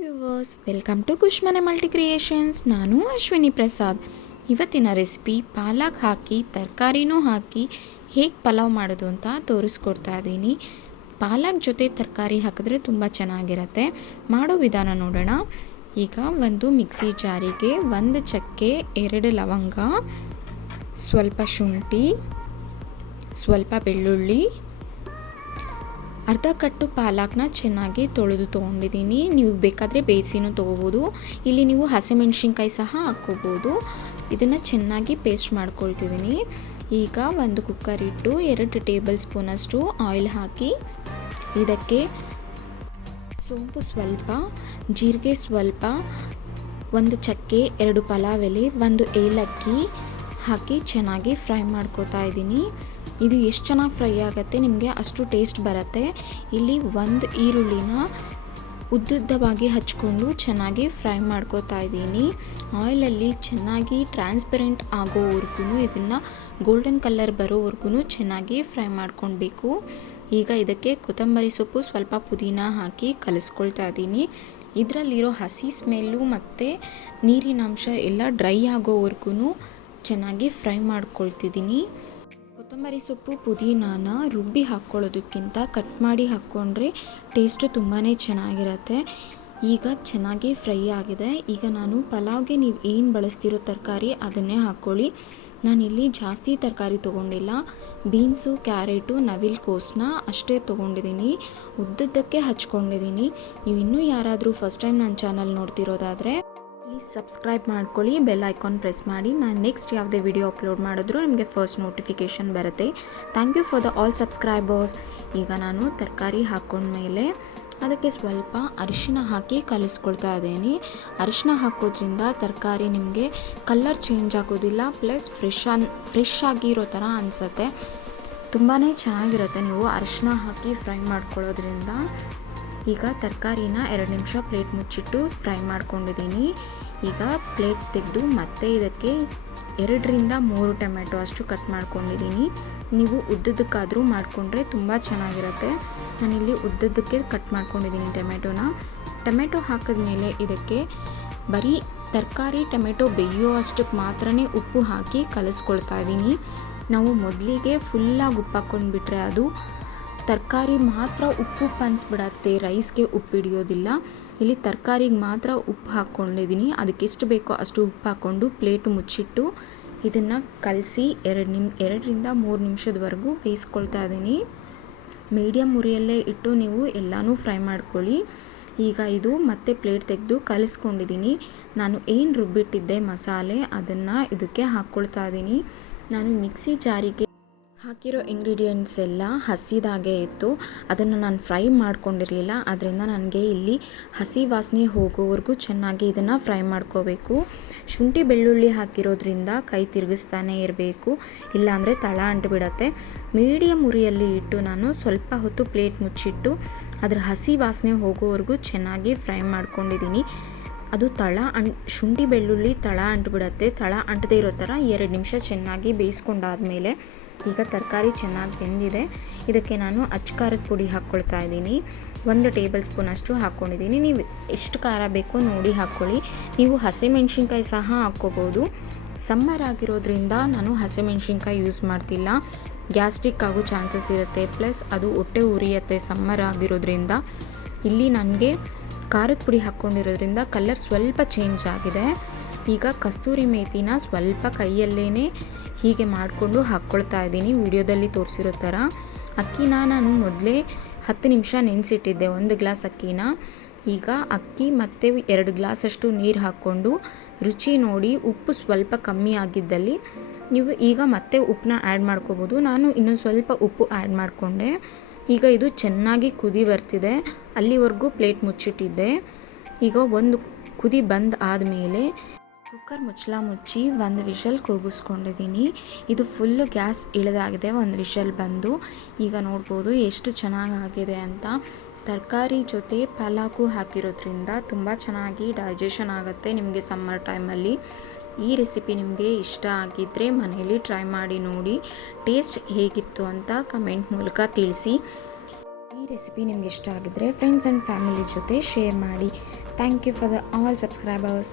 Viewers, welcome to Kushmane multi creations. ನಾನು ಅಶ್ವಿನಿ ಪ್ರಸಾದ್. ಇವತ್ತಿನ recipe ಪಾಲಕ್ ಹಾಕಿ ತರಕಾರಿನೂ ಹಾಕಿ ಹೇಗೆ ಪಲಾವ್ ಮಾಡೋದು ಅಂತ ತೋರಿಸ್ಕೊಡ್ತಾ ಇದ್ದೀನಿ. ಪಾಲಕ್ ಜೊತೆ ತರಕಾರಿ ಹಾಕಿದ್ರೆ ತುಂಬ ಚೆನ್ನಾಗಿರುತ್ತೆ. ಮಾಡೋ ವಿಧಾನ ನೋಡೋಣ. ಈಗ ಒಂದು ಮಿಕ್ಸಿ ಜಾರಿಗೆ 1 ಚಕ್ಕೆ, 2 ಲವಂಗ, ಸ್ವಲ್ಪ ಶುಂಠಿ, ಸ್ವಲ್ಪ ಬೆಳ್ಳುಳ್ಳಿ, ಅರ್ಧ ಕಟ್ಟು ಪಾಲಕ್ನ ಚೆನ್ನಾಗಿ ತೊಳೆದು ತೊಗೊಂಡಿದ್ದೀನಿ. ನೀವು ಬೇಕಾದರೆ ಬೇಯಿಸಿನೂ ತೊಗೋಬೋದು. ಇಲ್ಲಿ ನೀವು ಹಸಿಮೆಣ್ಸಿನ್ಕಾಯಿ ಸಹ ಹಾಕ್ಕೋಬೋದು. ಇದನ್ನು ಚೆನ್ನಾಗಿ ಪೇಸ್ಟ್ ಮಾಡ್ಕೊಳ್ತಿದ್ದೀನಿ. ಈಗ ಒಂದು ಕುಕ್ಕರ್ ಇಟ್ಟು 2 ಟೇಬಲ್ ಸ್ಪೂನಷ್ಟು ಆಯಿಲ್ ಹಾಕಿ ಇದಕ್ಕೆ ಸೋಂಪು ಸ್ವಲ್ಪ, ಜೀರಿಗೆ ಸ್ವಲ್ಪ, 1 ಚಕ್ಕೆ, 2 ಪಲಾವ್ ಎಲೆ, 1 ಏಲಕ್ಕಿ ಹಾಕಿ ಚೆನ್ನಾಗಿ ಫ್ರೈ ಮಾಡ್ಕೋತಾ ಇದ್ದೀನಿ. ಇದು ಎಷ್ಟು ಚೆನ್ನಾಗಿ ಫ್ರೈ ಆಗುತ್ತೆ ನಿಮಗೆ ಅಷ್ಟು ಟೇಸ್ಟ್ ಬರುತ್ತೆ. ಇಲ್ಲಿ 1 ಈರುಳ್ಳಿನ ಉದ್ದುದ್ದವಾಗಿ ಹಚ್ಕೊಂಡು ಚೆನ್ನಾಗಿ ಫ್ರೈ ಮಾಡ್ಕೋತಾ ಇದ್ದೀನಿ. ಆಯಿಲಲ್ಲಿ ಚೆನ್ನಾಗಿ ಟ್ರಾನ್ಸ್ಪರೆಂಟ್ ಆಗೋವರೆಗೂ ಇದನ್ನು ಗೋಲ್ಡನ್ ಕಲರ್ ಬರೋವರೆಗೂ ಚೆನ್ನಾಗಿ ಫ್ರೈ ಮಾಡ್ಕೊಳ್ಬೇಕು. ಈಗ ಇದಕ್ಕೆ ಕೊತ್ತಂಬರಿ ಸೊಪ್ಪು, ಸ್ವಲ್ಪ ಪುದೀನ ಹಾಕಿ ಕಲಿಸ್ಕೊಳ್ತಾ ಇದ್ದೀನಿ. ಇದರಲ್ಲಿರೋ ಹಸಿ ಸ್ಮೆಲ್ಲು ಮತ್ತು ನೀರಿನಾಂಶ ಎಲ್ಲ ಡ್ರೈ ಆಗೋವರೆಗೂ ಚೆನ್ನಾಗಿ ಫ್ರೈ ಮಾಡ್ಕೊಳ್ತಿದ್ದೀನಿ. ಕೊತ್ತಂಬರಿ ಸೊಪ್ಪು, ಪುದೀನಾನ ರುಬ್ಬಿ ಹಾಕ್ಕೊಳ್ಳೋದಕ್ಕಿಂತ ಕಟ್ ಮಾಡಿ ಹಾಕ್ಕೊಂಡ್ರೆ ಟೇಸ್ಟು ತುಂಬಾ ಚೆನ್ನಾಗಿರುತ್ತೆ. ಈಗ ಚೆನ್ನಾಗಿ ಫ್ರೈ ಆಗಿದೆ. ಈಗ ನಾನು ಪಲಾವ್ಗೆ ನೀವು ಏನು ಬಳಸ್ತಿರೋ ತರಕಾರಿ ಅದನ್ನೇ ಹಾಕ್ಕೊಳ್ಳಿ. ನಾನಿಲ್ಲಿ ಜಾಸ್ತಿ ತರಕಾರಿ ತೊಗೊಂಡಿಲ್ಲ. ಬೀನ್ಸು, ಕ್ಯಾರೆಟು, ನವಿಲುಕೋಸನ್ನ ಅಷ್ಟೇ ತೊಗೊಂಡಿದ್ದೀನಿ. ಉದ್ದುದ್ದಕ್ಕೆ ಹಚ್ಕೊಂಡಿದ್ದೀನಿ. ನೀವು ಇನ್ನೂ ಯಾರಾದರೂ ಫಸ್ಟ್ ಟೈಮ್ ನನ್ನ ಚಾನಲ್ ನೋಡ್ತಿರೋದಾದರೆ ಪ್ಲೀಸ್ ಸಬ್ಸ್ಕ್ರೈಬ್ ಮಾಡ್ಕೊಳ್ಳಿ, ಬೆಲ್ ಐಕಾನ್ ಪ್ರೆಸ್ ಮಾಡಿ. ನಾನು ನೆಕ್ಸ್ಟ್ ಯಾವುದೇ ವಿಡಿಯೋ ಅಪ್ಲೋಡ್ ಮಾಡಿದ್ರೂ ನಿಮಗೆ ಫಸ್ಟ್ ನೋಟಿಫಿಕೇಷನ್ ಬರುತ್ತೆ. Thank you for the all subscribers. ಈಗ ನಾನು ತರಕಾರಿ ಹಾಕ್ಕೊಂಡ್ಮೇಲೆ ಅದಕ್ಕೆ ಸ್ವಲ್ಪ ಅರಿಶಿನ ಹಾಕಿ ಕಲಿಸ್ಕೊಳ್ತಾ ಇದ್ದೀನಿ. ಅರಿಶಿನ ಹಾಕೋದ್ರಿಂದ ತರಕಾರಿ ನಿಮಗೆ ಕಲರ್ ಚೇಂಜ್ ಆಗೋದಿಲ್ಲ, ಪ್ಲಸ್ ಫ್ರೆಶ್ ಆಗಿರೋ ಥರ ಅನಿಸುತ್ತೆ. ತುಂಬಾ ಚೆನ್ನಾಗಿರುತ್ತೆ ನೀವು ಅರಿಶಿನ ಹಾಕಿ ಫ್ರೈ ಮಾಡ್ಕೊಳ್ಳೋದ್ರಿಂದ. ಈಗ ತರಕಾರಿನ 2 ನಿಮಿಷ ಪ್ಲೇಟ್ ಮುಚ್ಚಿಟ್ಟು ಫ್ರೈ ಮಾಡ್ಕೊಂಡಿದ್ದೀನಿ. ಈಗ ಪ್ಲೇಟ್ ತೆಗೆದು ಮತ್ತೆ ಇದಕ್ಕೆ 2ರಿಂದ 3 ಟೊಮೆಟೊ ಅಷ್ಟು ಕಟ್ ಮಾಡ್ಕೊಂಡಿದ್ದೀನಿ. ನೀವು ಉದ್ದುದ್ದಕ್ಕಾದರೂ ಮಾಡಿಕೊಂಡ್ರೆ ತುಂಬ ಚೆನ್ನಾಗಿರುತ್ತೆ. ನಾನಿಲ್ಲಿ ಉದ್ದುದ್ದಕ್ಕೆ ಕಟ್ ಮಾಡ್ಕೊಂಡಿದ್ದೀನಿ ಟೊಮೆಟೊ ಹಾಕಿದ್ಮೇಲೆ ಇದಕ್ಕೆ ಬರೀ ತರಕಾರಿ ಟೊಮೆಟೊ ಬೇಯೋ ಅಷ್ಟಕ್ಕೆ ಮಾತ್ರ ಉಪ್ಪು ಹಾಕಿ ಕಲಿಸ್ಕೊಳ್ತಾ ಇದ್ದೀನಿ. ನಾವು ಮೊದಲಿಗೆ ಫುಲ್ಲಾಗಿ ಉಪ್ಪು ಹಾಕ್ಕೊಂಡ್ಬಿಟ್ರೆ ಅದು ತರಕಾರಿ ಮಾತ್ರ ಉಪ್ಪು ಅನಿಸ್ಬಿಡತ್ತೆ, ರೈಸ್ಗೆ ಉಪ್ಪು ಹಿಡಿಯೋದಿಲ್ಲ. ಇಲ್ಲಿ ತರಕಾರಿಗೆ ಮಾತ್ರ ಉಪ್ಪು ಹಾಕ್ಕೊಂಡಿದ್ದೀನಿ. ಅದಕ್ಕೆ ಎಷ್ಟು ಬೇಕೋ ಅಷ್ಟು ಉಪ್ಪು ಹಾಕ್ಕೊಂಡು ಪ್ಲೇಟ್ ಮುಚ್ಚಿಟ್ಟು ಇದನ್ನು ಕಲಸಿ 2ರಿಂದ 3 ನಿಮಿಷದವರೆಗೂ ಬೇಯಿಸ್ಕೊಳ್ತಾ ಇದ್ದೀನಿ. ಮೀಡಿಯಮ್ ಉರಿಯಲ್ಲೇ ಇಟ್ಟು ನೀವು ಎಲ್ಲನೂ ಫ್ರೈ ಮಾಡ್ಕೊಳ್ಳಿ. ಈಗ ಇದು ಮತ್ತೆ ಪ್ಲೇಟ್ ತೆಗೆದು ಕಲಿಸ್ಕೊಂಡಿದ್ದೀನಿ. ನಾನು ಏನು ರುಬ್ಬಿಟ್ಟಿದ್ದೆ ಮಸಾಲೆ ಅದನ್ನು ಇದಕ್ಕೆ ಹಾಕ್ಕೊಳ್ತಾ ಇದ್ದೀನಿ. ನಾನು ಮಿಕ್ಸಿ ಜಾರಿಗೆ ಹಾಕಿರೋ ಇಂಗ್ರೀಡಿಯೆಂಟ್ಸ್ ಎಲ್ಲ ಹಸಿದಾಗೆ ಇತ್ತು. ಅದನ್ನು ನಾನು ಫ್ರೈ ಮಾಡ್ಕೊಂಡಿರಲಿಲ್ಲ. ಅದರಿಂದ ನನಗೆ ಇಲ್ಲಿ ಹಸಿ ವಾಸನೆ ಹೋಗೋವರೆಗೂ ಚೆನ್ನಾಗಿ ಇದನ್ನು ಫ್ರೈ ಮಾಡ್ಕೋಬೇಕು. ಶುಂಠಿ ಬೆಳ್ಳುಳ್ಳಿ ಹಾಕಿರೋದ್ರಿಂದ ಕೈ ತಿರುಗಿಸ್ತಾನೆ ಇರಬೇಕು, ಇಲ್ಲಾಂದರೆ ತಳ ಅಂಟಿಬಿಡತ್ತೆ. ಮೀಡಿಯಮ್ ಉರಿಯಲ್ಲಿ ಇಟ್ಟು ನಾನು ಸ್ವಲ್ಪ ಹೊತ್ತು ಪ್ಲೇಟ್ ಮುಚ್ಚಿಟ್ಟು ಅದರ ಹಸಿ ವಾಸನೆ ಹೋಗೋವರೆಗೂ ಚೆನ್ನಾಗಿ ಫ್ರೈ ಮಾಡ್ಕೊಂಡಿದ್ದೀನಿ. ಅದು ಶುಂಠಿ ಬೆಳ್ಳುಳ್ಳಿ ತಳ ಅಂಟಿಬಿಡತ್ತೆ. ತಳ ಅಂಟದೇ ಇರೋ ಥರ 2 ನಿಮಿಷ ಚೆನ್ನಾಗಿ ಬೇಯಿಸ್ಕೊಂಡಾದ್ಮೇಲೆ ಈಗ ತರಕಾರಿ ಚೆನ್ನಾಗಿ ಬೆಂದಿದೆ. ಇದಕ್ಕೆ ನಾನು ಅಚ್ಕಾರದ ಪುಡಿ ಹಾಕ್ಕೊಳ್ತಾ ಇದ್ದೀನಿ. 1 ಟೇಬಲ್ ಸ್ಪೂನ್ ಅಷ್ಟು ಹಾಕ್ಕೊಂಡಿದ್ದೀನಿ. ನೀವು ಎಷ್ಟು ಖಾರ ಬೇಕೋ ನೋಡಿ ಹಾಕ್ಕೊಳ್ಳಿ. ನೀವು ಹಸಿಮೆಣ್ಸಿನ್ಕಾಯಿ ಸಹ ಹಾಕ್ಕೋಬೋದು. ಸಮ್ಮರ್ ಆಗಿರೋದ್ರಿಂದ ನಾನು ಹಸಿಮೆಣ್ಸಿನ್ಕಾಯಿ ಯೂಸ್ ಮಾಡ್ತಿಲ್ಲ. ಗ್ಯಾಸ್ಟ್ರಿಕ್ ಆಗೋ ಚಾನ್ಸಸ್ ಇರುತ್ತೆ, ಪ್ಲಸ್ ಅದು ಹೊಟ್ಟೆ ಉರಿಯುತ್ತೆ ಸಮ್ಮರ್ ಆಗಿರೋದ್ರಿಂದ. ಇಲ್ಲಿ ನನಗೆ ಖಾರದ ಪುಡಿ ಹಾಕ್ಕೊಂಡಿರೋದ್ರಿಂದ ಕಲರ್ ಸ್ವಲ್ಪ ಚೇಂಜ್ ಆಗಿದೆ. ಈಗ ಕಸ್ತೂರಿ ಮೇಥಿನ ಸ್ವಲ್ಪ ಕೈಯಲ್ಲೇ ಹೀಗೆ ಮಾಡಿಕೊಂಡು ಹಾಕ್ಕೊಳ್ತಾ ಇದ್ದೀನಿ ವಿಡಿಯೋದಲ್ಲಿ ತೋರಿಸಿರೋ ಥರ. ಅಕ್ಕಿನ ನಾನು ಮೊದಲೇ 10 ನಿಮಿಷ ನೆನೆಸಿಟ್ಟಿದ್ದೆ, 1 ಗ್ಲಾಸ್ ಅಕ್ಕಿನ. ಈಗ ಅಕ್ಕಿ ಮತ್ತು 2 ಗ್ಲಾಸಷ್ಟು ನೀರು ಹಾಕ್ಕೊಂಡು ರುಚಿ ನೋಡಿ ಉಪ್ಪು ಸ್ವಲ್ಪ ಕಮ್ಮಿ ಆಗಿದ್ದಲ್ಲಿ ನೀವು ಈಗ ಮತ್ತೆ ಉಪ್ಪನ್ನ ಆ್ಯಡ್ ಮಾಡ್ಕೋಬೋದು. ನಾನು ಇನ್ನೊಂದು ಸ್ವಲ್ಪ ಉಪ್ಪು ಆ್ಯಡ್ ಮಾಡಿಕೊಂಡೆ. ಈಗ ಇದು ಚೆನ್ನಾಗಿ ಕುದಿ ಬರ್ತಿದೆ. ಅಲ್ಲಿವರೆಗೂ ಪ್ಲೇಟ್ ಮುಚ್ಚಿಟ್ಟಿದ್ದೆ. ಈಗ ಒಂದು ಕುದಿ ಬಂದು ಆದಮೇಲೆ ಕುಕ್ಕರ್ ಮುಚ್ಚಳ ಮುಚ್ಚಿ 1 ವಿಷಲ್ ಕೂಗಿಸ್ಕೊಂಡಿದ್ದೀನಿ. ಇದು ಫುಲ್ಲು ಗ್ಯಾಸ್ ಇಳಿದಾಗಿದೆ 1 ವಿಷಲ್ ಬಂದು. ಈಗ ನೋಡ್ಬೋದು ಎಷ್ಟು ಚೆನ್ನಾಗಾಗಿದೆ ಅಂತ. ತರಕಾರಿ ಜೊತೆ ಪಲಾಕು ಹಾಕಿರೋದ್ರಿಂದ ತುಂಬ ಚೆನ್ನಾಗಿ ಡೈಜೆಷನ್ ಆಗುತ್ತೆ ನಿಮಗೆ ಸಮ್ಮರ್ ಟೈಮಲ್ಲಿ. ಈ ರೆಸಿಪಿ ನಿಮಗೆ ಇಷ್ಟ ಆಗಿದ್ದರೆ ಮನೆಯಲ್ಲಿ ಟ್ರೈ ಮಾಡಿ ನೋಡಿ. ಟೇಸ್ಟ್ ಹೇಗಿತ್ತು ಅಂತ ಕಮೆಂಟ್ ಮೂಲಕ ತಿಳಿಸಿ. ಈ ರೆಸಿಪಿ ನಿಮ್ಗೆ ಇಷ್ಟ ಆಗಿದ್ರೆ ಫ್ರೆಂಡ್ಸ್ ಆ್ಯಂಡ್ ಫ್ಯಾಮಿಲಿ ಜೊತೆ ಶೇರ್ ಮಾಡಿ. Thank you for the all subscribers.